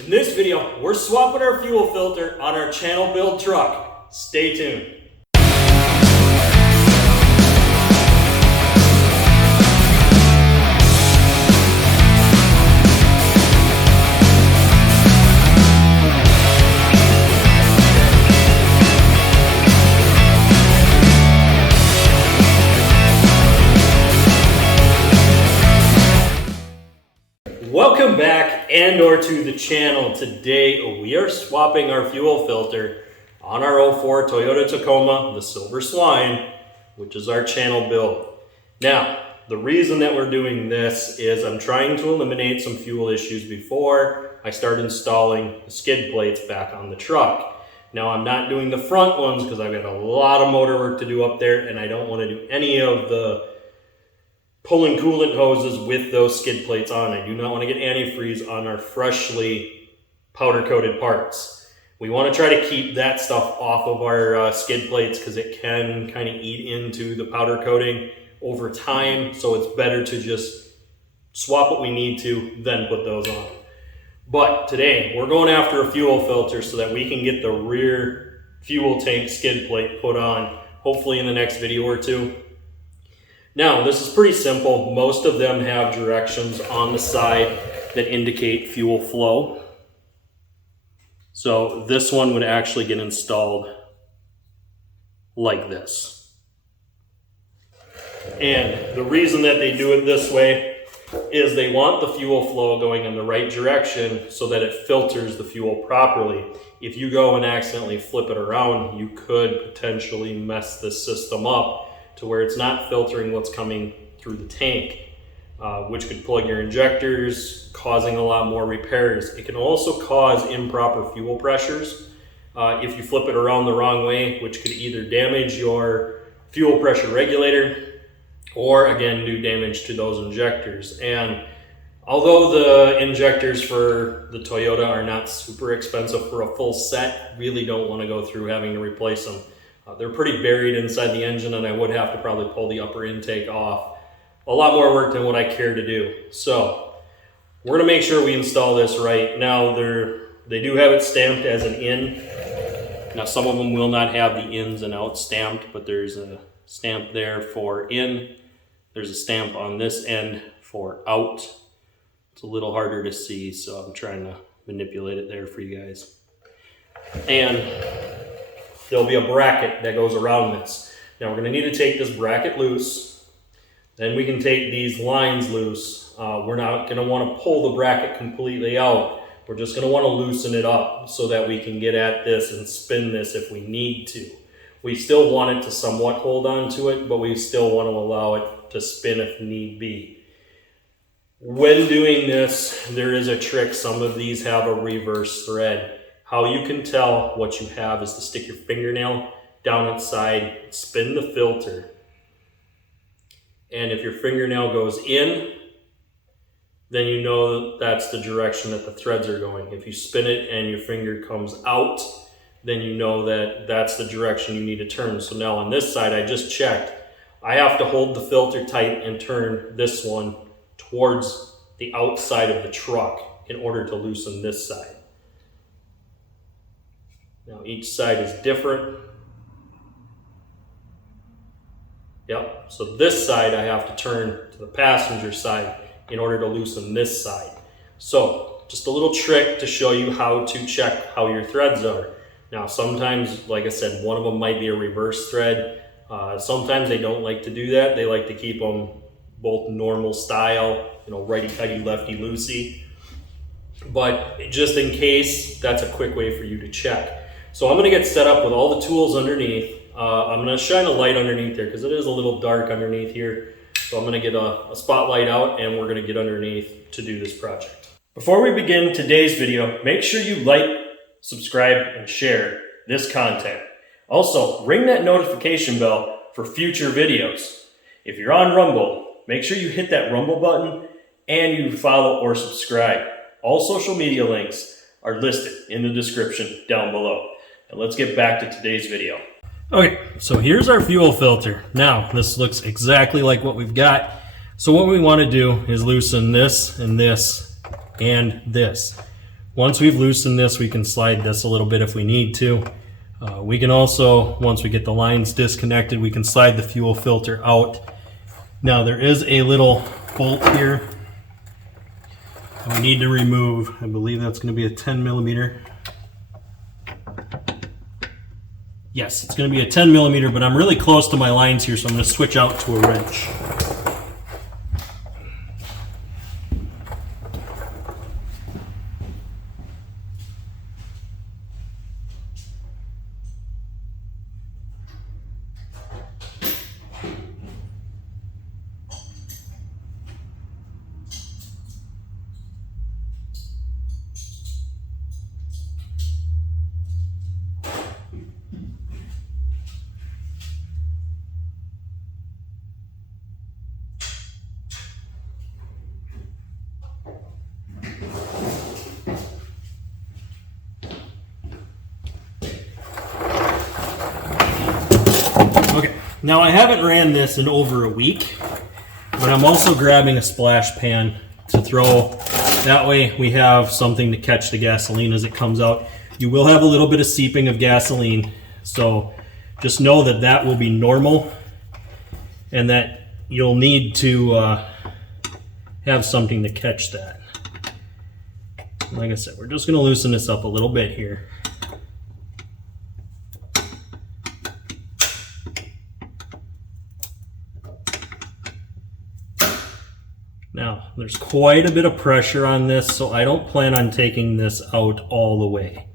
In this video, we're swapping our fuel filter on our channel build truck. Stay tuned. Welcome back and/or to the channel. Today we are swapping our fuel filter on our 04 Toyota Tacoma, the Silver Swine, which is our channel build. Now, the reason that we're doing this is I'm trying to eliminate some fuel issues before I start installing the skid plates back on the truck. Now, I'm not doing the front ones because I've got a lot of motor work to do up there and I don't want to do any of the pulling coolant hoses with those skid plates on. I do not want to get antifreeze on our freshly powder coated parts. We want to try to keep that stuff off of our skid plates because it can kind of eat into the powder coating over time. So it's better to just swap what we need to, then put those on. But today we're going after a fuel filter so that we can get the rear fuel tank skid plate put on, hopefully in the next video or two. Now, this is pretty simple. Most of them have directions on the side that indicate fuel flow. So this one would actually get installed like this. And the reason that they do it this way is they want the fuel flow going in the right direction so that it filters the fuel properly. If you go and accidentally flip it around, you could potentially mess this system up to where it's not filtering what's coming through the tank, which could plug your injectors, causing a lot more repairs. It can also cause improper fuel pressures if you flip it around the wrong way, which could either damage your fuel pressure regulator or again do damage to those injectors. And although the injectors for the Toyota are not super expensive for a full set, really don't want to go through having to replace them. They're pretty buried inside the engine and I would have to probably pull the upper intake off. A lot more work than what I care to do. So we're gonna make sure we install this right. Now they do have it stamped as an in. Now some of them will not have the ins and outs stamped, but there's a stamp there for in. There's a stamp on this end for out. It's a little harder to see, so I'm trying to manipulate it there for you guys. And there'll be a bracket that goes around this. Now we're going to need to take this bracket loose. Then we can take these lines loose. We're not going to want to pull the bracket completely out. We're just going to want to loosen it up so that we can get at this and spin this if we need to. We still want it to somewhat hold on to it, but we still want to allow it to spin if need be. When doing this, there is a trick. Some of these have a reverse thread. How you can tell what you have is to stick your fingernail down inside, spin the filter. And if your fingernail goes in, then you know that's the direction that the threads are going. If you spin it and your finger comes out, then you know that that's the direction you need to turn. So now on this side, I just checked. I have to hold the filter tight and turn this one towards the outside of the truck in order to loosen this side. Now each side is different. Yep, so this side I have to turn to the passenger side in order to loosen this side. So just a little trick to show you how to check how your threads are. Now sometimes, like I said, one of them might be a reverse thread. Sometimes they don't like to do that. They like to keep them both normal style, righty-tighty, lefty-loosey. But just in case, that's a quick way for you to check. So I'm going to get set up with all the tools underneath. I'm going to shine a light underneath there because it is a little dark underneath here. So I'm going to get a spotlight out and we're going to get underneath to do this project. Before we begin today's video, make sure you like, subscribe, and share this content. Also, ring that notification bell for future videos. If you're on Rumble, make sure you hit that Rumble button and you follow or subscribe. All social media links are listed in the description down below. And let's get back to today's video. Okay, so here's our fuel filter. Now, this looks exactly like what we've got. So what we want to do is loosen this and this and this. Once we've loosened this, we can slide this a little bit if we need to. We can also, once we get the lines disconnected, we can slide the fuel filter out. Now there is a little bolt here we need to remove. I believe that's going to be a 10 millimeter. Yes, it's going to be a 10 millimeter, but I'm really close to my lines here, so I'm going to switch out to a wrench. Okay, now I haven't ran this in over a week, but I'm also grabbing a splash pan to throw. That way we have something to catch the gasoline as it comes out. You will have a little bit of seeping of gasoline, so just know that that will be normal and that you'll need to have something to catch that. Like I said, we're just going to loosen this up a little bit here. Now, there's quite a bit of pressure on this, so I don't plan on taking this out all the way.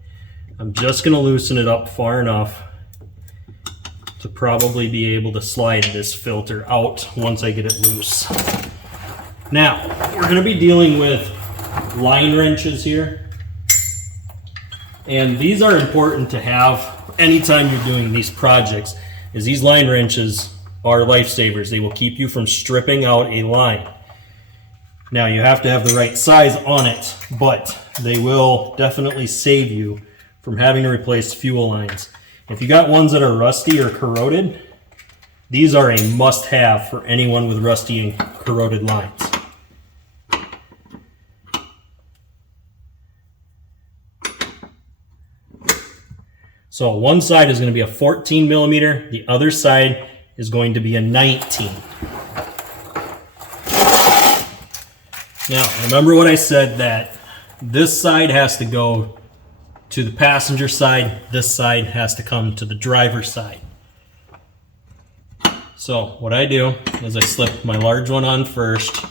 I'm just going to loosen it up far enough to probably be able to slide this filter out once I get it loose. Now, we're going to be dealing with line wrenches here. And these are important to have anytime you're doing these projects, is these line wrenches are lifesavers. They will keep you from stripping out a line. Now, you have to have the right size on it, but they will definitely save you from having to replace fuel lines. If you got ones that are rusty or corroded, these are a must-have for anyone with rusty and corroded lines. So one side is going to be a 14 millimeter, the other side is going to be a 19. Now, remember what I said, that this side has to go to the passenger side, this side has to come to the driver's side. So what I do is I slip my large one on first,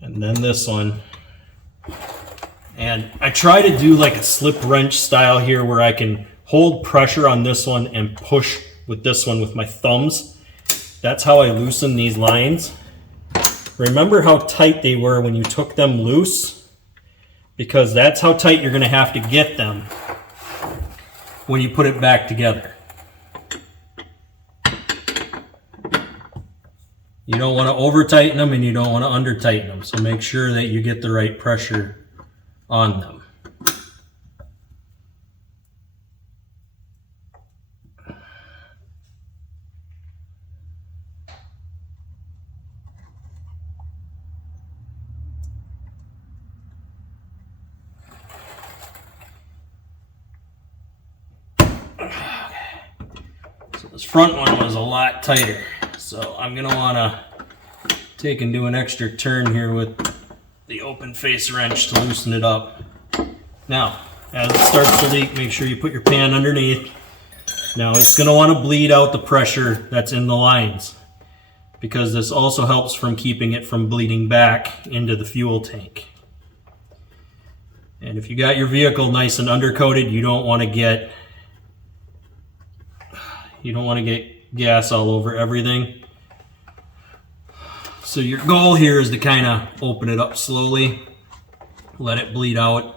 and then this one. And I try to do like a slip wrench style here where I can hold pressure on this one and push with this one with my thumbs. That's how I loosen these lines. Remember how tight they were when you took them loose, because that's how tight you're going to have to get them when you put it back together. You don't want to over tighten them and you don't want to under tighten them, so make sure that you get the right pressure on them. So this front one was a lot tighter, so I'm going to want to take and do an extra turn here with the open face wrench to loosen it up. Now, as it starts to leak, make sure you put your pan underneath. Now it's going to want to bleed out the pressure that's in the lines, because this also helps from keeping it from bleeding back into the fuel tank. And if you got your vehicle nice and undercoated, you don't want to get gas all over everything. So your goal here is to kind of open it up slowly, let it bleed out.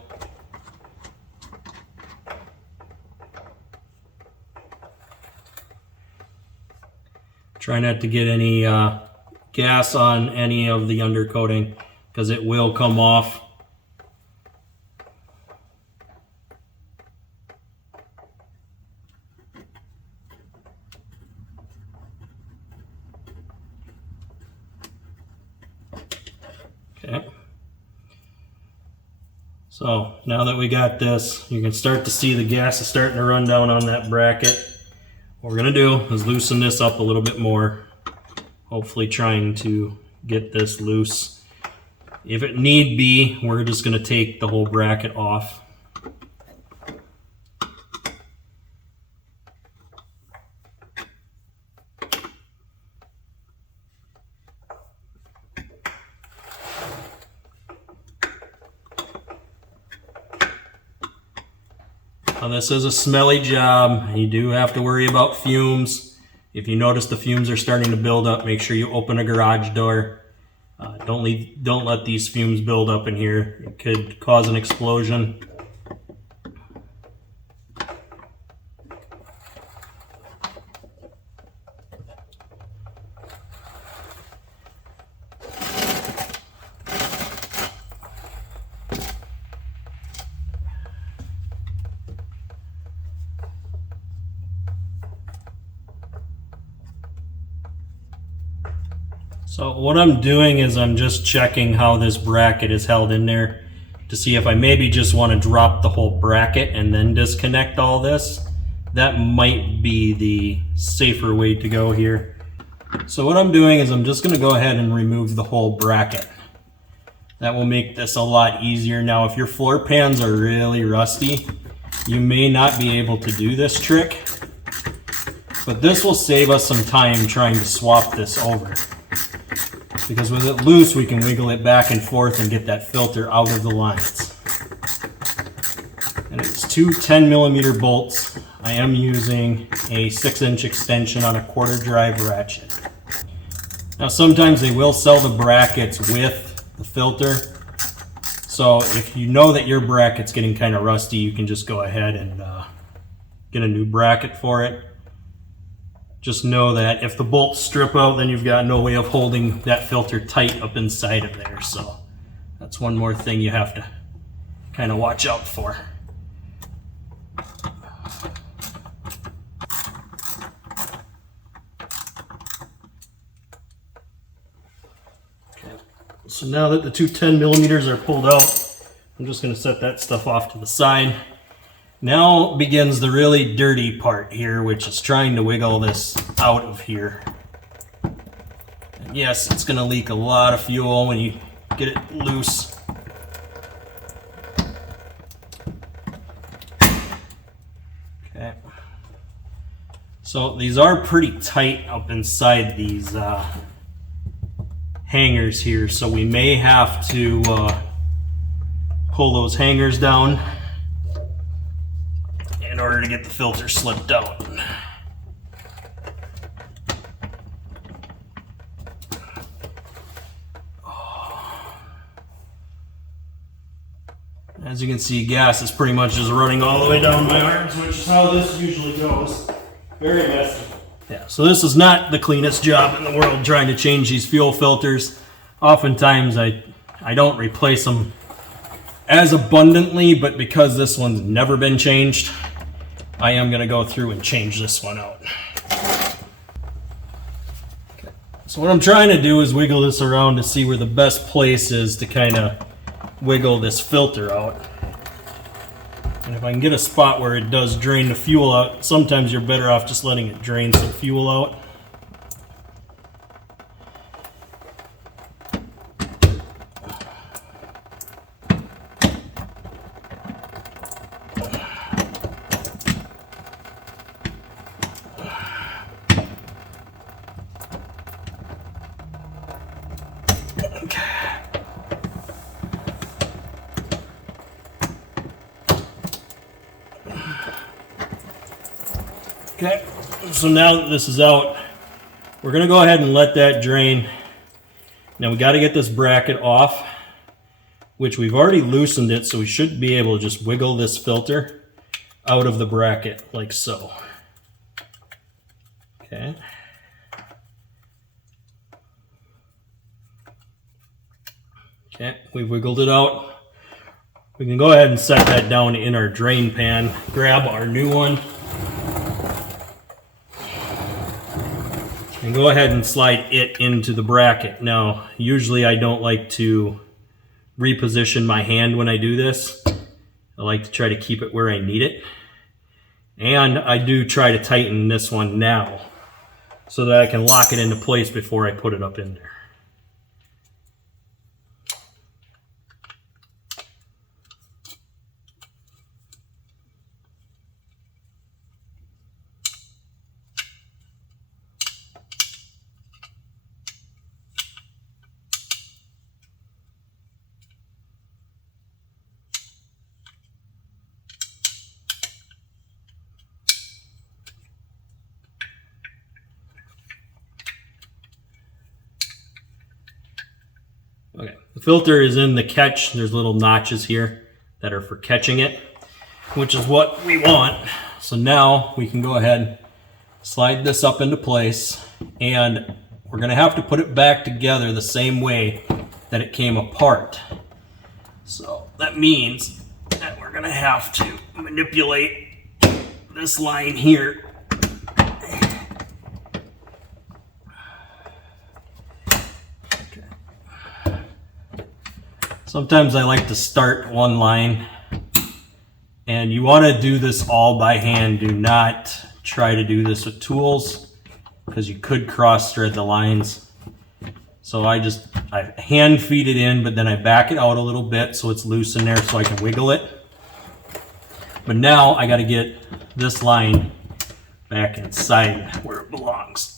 Try not to get any gas on any of the undercoating, because it will come off. Okay. So now that we got this, you can start to see the gas is starting to run down on that bracket. What we're gonna do is loosen this up a little bit more, hopefully trying to get this loose. If it need be, we're just gonna take the whole bracket off. Now this is a smelly job. You do have to worry about fumes. If you notice the fumes are starting to build up, make sure you open a garage door. Don't let these fumes build up in here. It could cause an explosion. So what I'm doing is I'm just checking how this bracket is held in there to see if I maybe just want to drop the whole bracket and then disconnect all this. That might be the safer way to go here. So what I'm doing is I'm just going to go ahead and remove the whole bracket. That will make this a lot easier. Now if your floor pans are really rusty, you may not be able to do this trick, but this will save us some time trying to swap this over. Because with it loose, we can wiggle it back and forth and get that filter out of the lines. And it's two 10mm bolts. I am using a 6-inch extension on a 1/4 drive ratchet. Now sometimes they will sell the brackets with the filter. So if you know that your bracket's getting kind of rusty, you can just go ahead and get a new bracket for it. Just know that if the bolts strip out, then you've got no way of holding that filter tight up inside of there. So that's one more thing you have to kind of watch out for. Okay. So now that the two 10mm are pulled out, I'm just going to set that stuff off to the side. Now begins the really dirty part here, which is trying to wiggle this out of here. And yes, it's going to leak a lot of fuel when you get it loose. Okay. So these are pretty tight up inside these hangers here, so we may have to pull those hangers down in order to get the filter slipped out. As you can see, gas is pretty much just running all the way down my arms, which is how this usually goes. Very messy. Yeah, so this is not the cleanest job in the world trying to change these fuel filters. Oftentimes I don't replace them as abundantly, but because this one's never been changed, I am going to go through and change this one out. Okay. So what I'm trying to do is wiggle this around to see where the best place is to kind of wiggle this filter out. And if I can get a spot where it does drain the fuel out, sometimes you're better off just letting it drain some fuel out. Okay, so now that this is out, we're going to go ahead and let that drain. Now we got to get this bracket off, which we've already loosened it, so we should be able to just wiggle this filter out of the bracket like so. Okay. Okay, we've wiggled it out. We can go ahead and set that down in our drain pan, grab our new one, and go ahead and slide it into the bracket. Now, usually I don't like to reposition my hand when I do this. I like to try to keep it where I need it. And I do try to tighten this one now so that I can lock it into place before I put it up in there. Okay, the filter is in the catch. There's little notches here that are for catching it, which is what we want. So now we can go ahead, slide this up into place, and we're gonna have to put it back together the same way that it came apart. So that means that we're gonna have to manipulate this line here. Sometimes I like to start one line, and you want to do this all by hand. Do not try to do this with tools because you could cross thread the lines. So I hand feed it in, but then I back it out a little bit so it's loose in there so I can wiggle it. But now I got to get this line back inside where it belongs.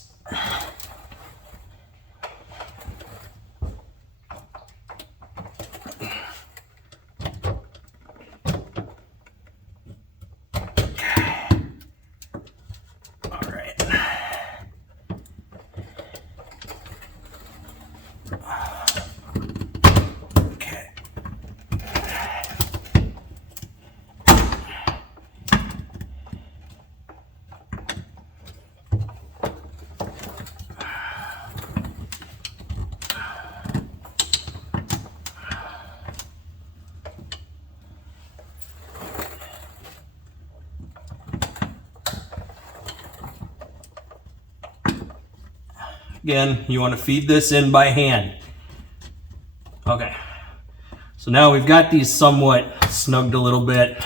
Again, you want to feed this in by hand. Okay, so now we've got these somewhat snugged a little bit.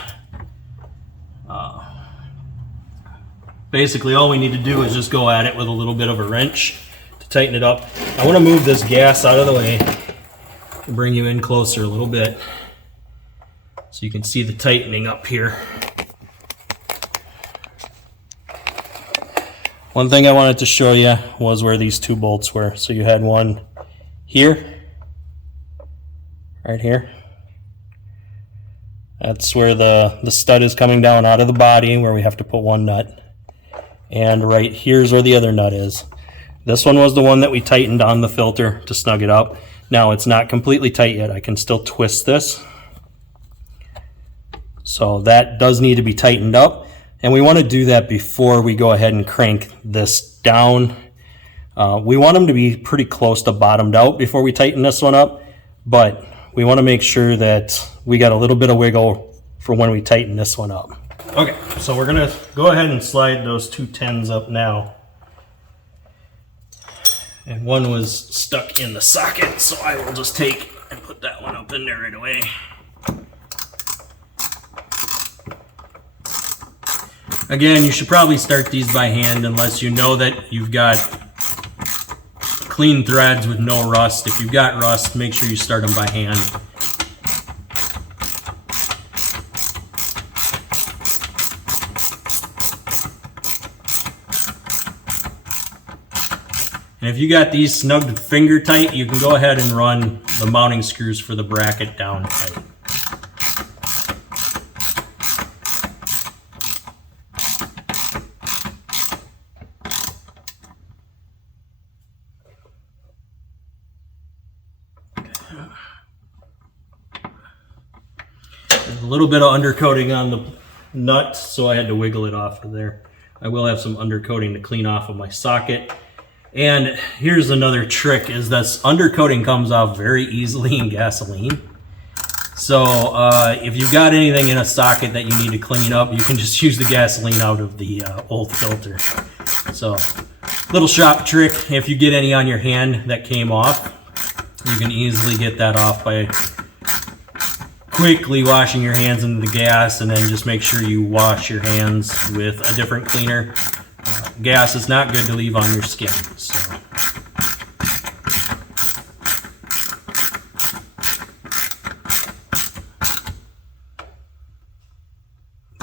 Basically, all we need to do is just go at it with a little bit of a wrench to tighten it up. I want to move this gas out of the way and bring you in closer a little bit so you can see the tightening up here. One thing I wanted to show you was where these two bolts were. So you had one here, right here. That's where the stud is coming down out of the body where we have to put one nut. And right here's where the other nut is. This one was the one that we tightened on the filter to snug it up. Now it's not completely tight yet. I can still twist this. So that does need to be tightened up. And we want to do that before we go ahead and crank this down. We want them to be pretty close to bottomed out before we tighten this one up, but we want to make sure that we got a little bit of wiggle for when we tighten this one up. Okay, so we're going to go ahead and slide those two 10s up now. And one was stuck in the socket, so I will just take and put that one up in there right away. Again, you should probably start these by hand unless you know that you've got clean threads with no rust. If you've got rust, make sure you start them by hand. And if you got these snugged finger tight, you can go ahead and run the mounting screws for the bracket down tight. There's a little bit of undercoating on the nut, so I had to wiggle it off of there. I will have some undercoating to clean off of my socket. And here's another trick, is this undercoating comes off very easily in gasoline. So if you've got anything in a socket that you need to clean up, you can just use the gasoline out of the old filter. So little shop trick, if you get any on your hand that came off, you can easily get that off by quickly washing your hands in the gas, and then just make sure you wash your hands with a different cleaner. Gas is not good to leave on your skin. So.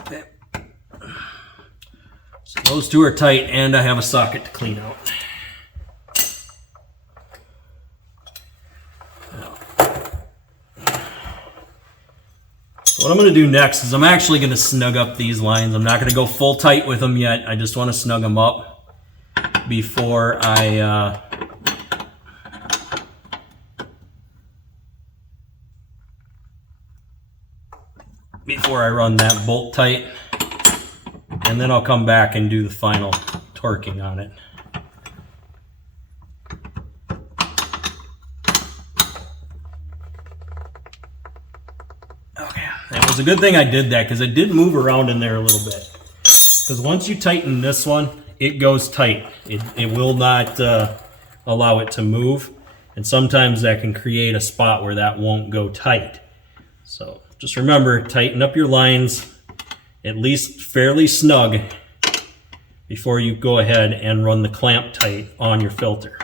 Okay. So those two are tight, and I have a socket to clean out. What I'm going to do next is I'm actually going to snug up these lines. I'm not going to go full tight with them yet. I just want to snug them up before I run that bolt tight. And then I'll come back and do the final torquing on it. It was a good thing I did that, because it did move around in there a little bit. Because once you tighten this one, it goes tight. It will not allow it to move. And sometimes that can create a spot where that won't go tight. So just remember, tighten up your lines at least fairly snug before you go ahead and run the clamp tight on your filter.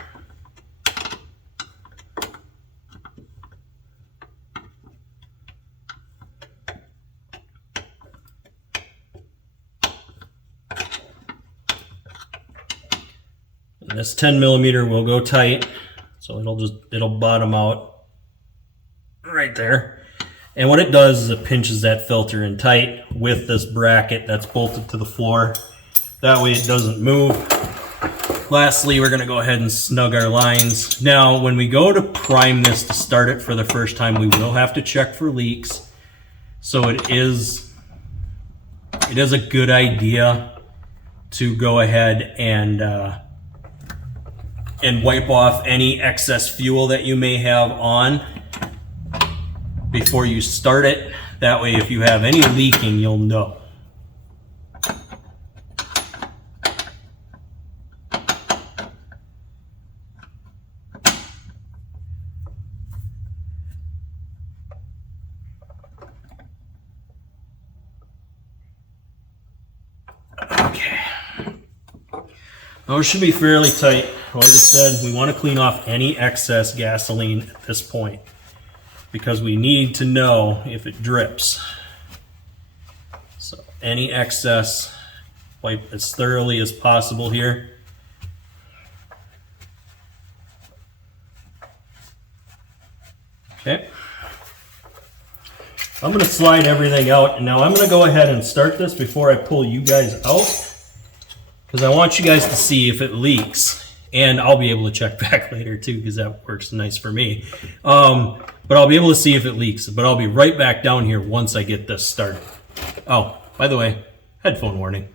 This 10mm will go tight, so it'll bottom out right there. And what it does is it pinches that filter in tight with this bracket that's bolted to the floor. That way it doesn't move. Lastly, we're going to go ahead and snug our lines. Now, when we go to prime this to start it for the first time, we will have to check for leaks. So it is a good idea to go ahead and wipe off any excess fuel that you may have on before you start it. That way, if you have any leaking, you'll know. Okay. Those should be fairly tight. Like I said, we want to clean off any excess gasoline at this point, because we need to know if it drips. So any excess, wipe as thoroughly as possible here. Okay. I'm going to slide everything out, and now I'm going to go ahead and start this before I pull you guys out, because I want you guys to see if it leaks. And I'll be able to check back later too, because that works nice for me. But I'll be able to see if it leaks. But I'll be right back down here once I get this started. Oh, by the way, headphone warning.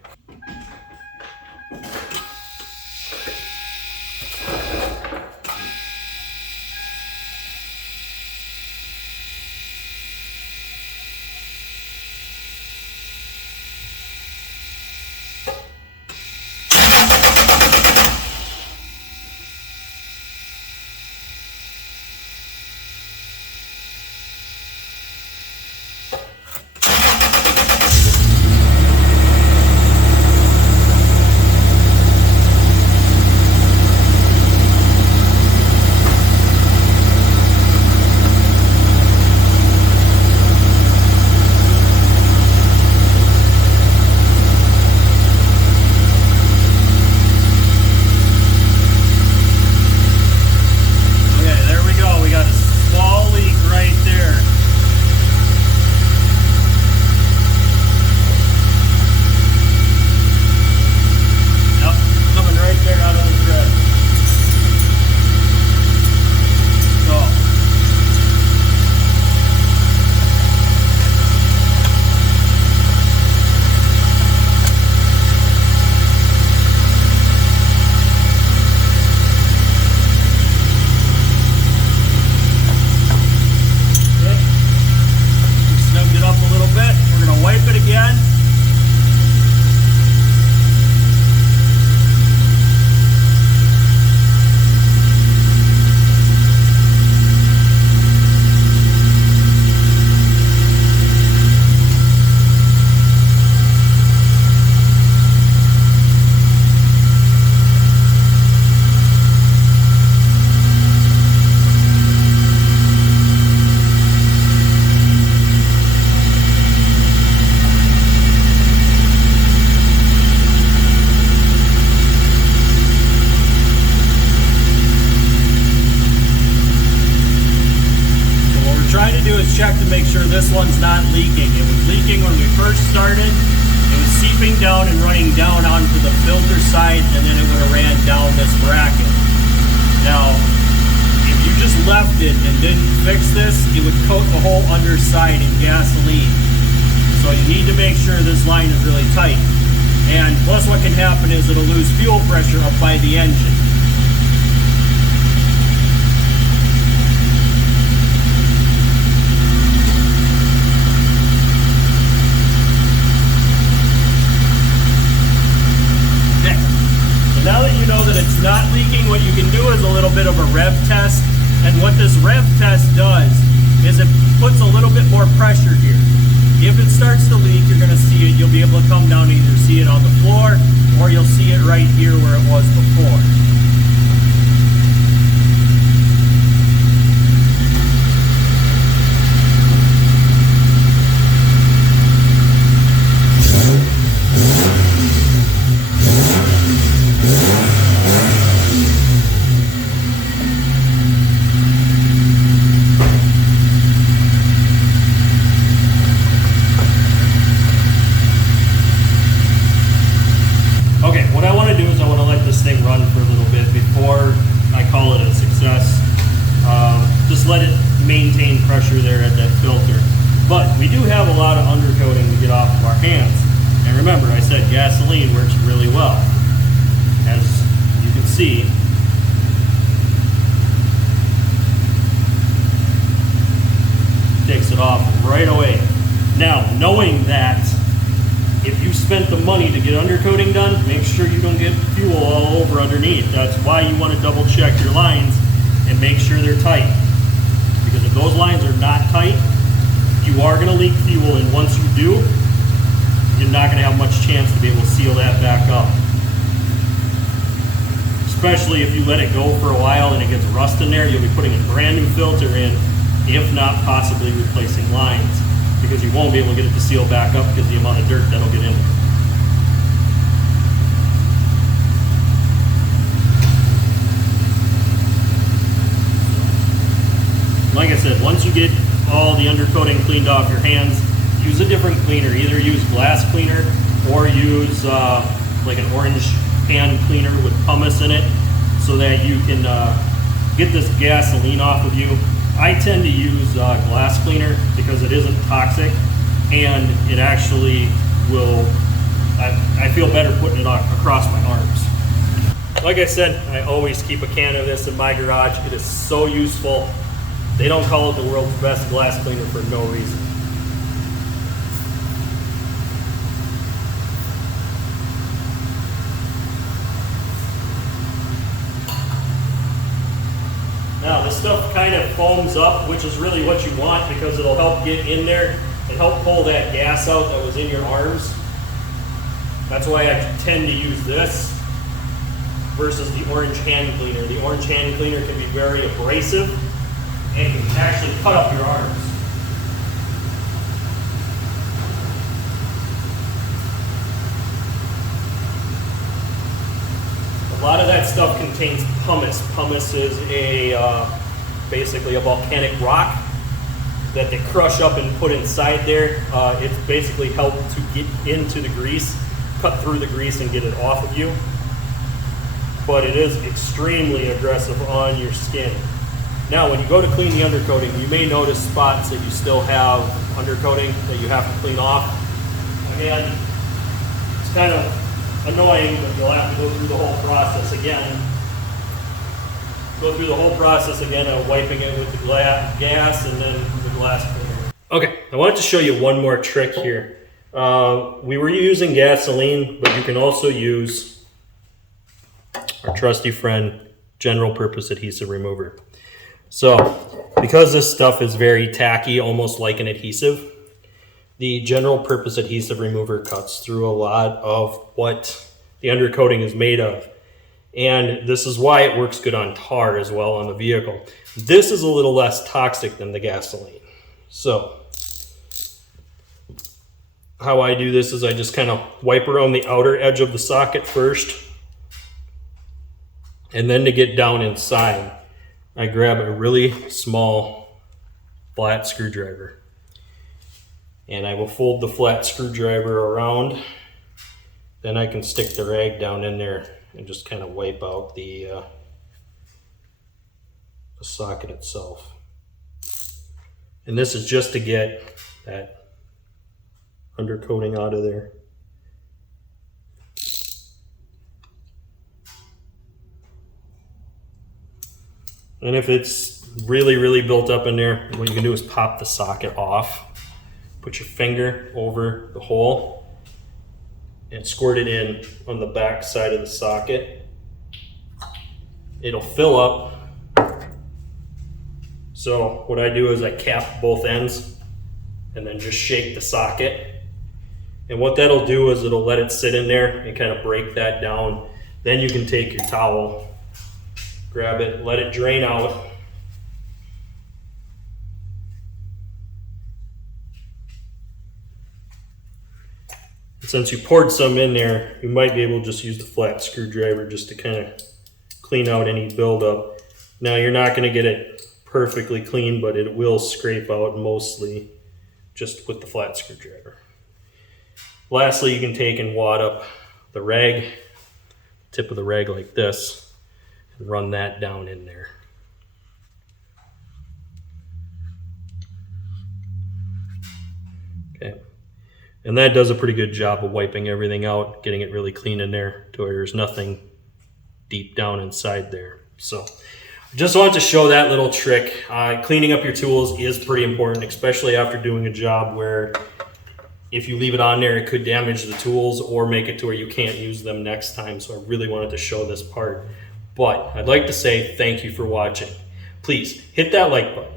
sure this one's not leaking. It was leaking when we first started. It was seeping down and running down onto the filter side, and then it would have ran down this bracket. Now, if you just left it and didn't fix this, it would coat the whole underside in gasoline. So you need to make sure this line is really tight. And plus what can happen is it'll lose fuel pressure up by the engine. Now that you know that it's not leaking, what you can do is a little bit of a rev test. And what this rev test does is it puts a little bit more pressure here. If it starts to leak, you're going to see it. You'll be able to come down and either see it on the floor or you'll see it right here where it was before. Just let it maintain pressure there at that filter. But we do have a lot of undercoating to get off of our hands. And remember, I said gasoline works really well. As you can see, takes it off right away. Now, knowing that if you spent the money to get undercoating done, make sure you don't get fuel all over underneath. That's why you want to double check your lines and make sure they're tight. Because if those lines are not tight, you are going to leak fuel, and once you do, you're not going to have much chance to be able to seal that back up. Especially if you let it go for a while and it gets rust in there, you'll be putting a brand new filter in, if not possibly replacing lines, because you won't be able to get it to seal back up because of the amount of dirt that'll get in there. Like I said, once you get all the undercoating cleaned off your hands, use a different cleaner. Either use glass cleaner or use like an orange hand cleaner with pumice in it so that you can get this gasoline off of you. I tend to use glass cleaner because it isn't toxic and it actually will, I feel better putting it across my arms. Like I said, I always keep a can of this in my garage. It is so useful. They don't call it the world's best glass cleaner for no reason. Now this stuff kind of foams up, which is really what you want because it'll help get in there and help pull that gas out that was in your arms. That's why I tend to use this versus the orange hand cleaner. The orange hand cleaner can be very abrasive and can actually cut up your arms. A lot of that stuff contains pumice. Pumice is basically a volcanic rock that they crush up and put inside there. It's basically helped to get into the grease, cut through the grease and get it off of you. But it is extremely aggressive on your skin. Now, when you go to clean the undercoating, you may notice spots that you still have undercoating that you have to clean off. Again, it's kind of annoying, but you'll have to go through the whole process again. Go through the whole process again of wiping it with the gas and then the glass cleaner. Okay, I wanted to show you one more trick here. We were using gasoline, but you can also use our trusty friend, general purpose adhesive remover. So, because this stuff is very tacky, almost like an adhesive, the general purpose adhesive remover cuts through a lot of what the undercoating is made of. And this is why it works good on tar as well on the vehicle. This is a little less toxic than the gasoline. So, how I do this is I just kind of wipe around the outer edge of the socket first. And then to get down inside, I grab a really small flat screwdriver And I will fold the flat screwdriver around. Then I can stick the rag down in there and just kind of wipe out the socket itself. And this is just to get that undercoating out of there. And if it's really, really built up in there, what you can do is pop the socket off. Put your finger over the hole and squirt it in on the back side of the socket. It'll fill up. So what I do is I cap both ends and then just shake the socket. And what that'll do is it'll let it sit in there and kind of break that down. Then you can take your towel, grab it, let it drain out. Since you poured some in there, you might be able to just use the flat screwdriver just to kind of clean out any buildup. Now you're not going to get it perfectly clean, but it will scrape out mostly just with the flat screwdriver. Lastly, you can take and wad up the rag, tip of the rag like this, and run that down in there. Okay. And that does a pretty good job of wiping everything out, getting it really clean in there to where there's nothing deep down inside there. So just wanted to show that little trick. Cleaning up your tools is pretty important, especially after doing a job where if you leave it on there, it could damage the tools or make it to where you can't use them next time. So I really wanted to show this part. But I'd like to say thank you for watching. Please hit that like button,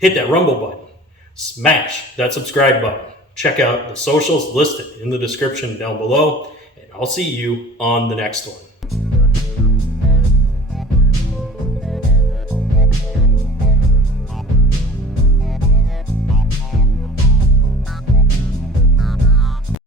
hit that rumble button, smash that subscribe button. Check out the socials listed in the description down below, and I'll see you on the next one.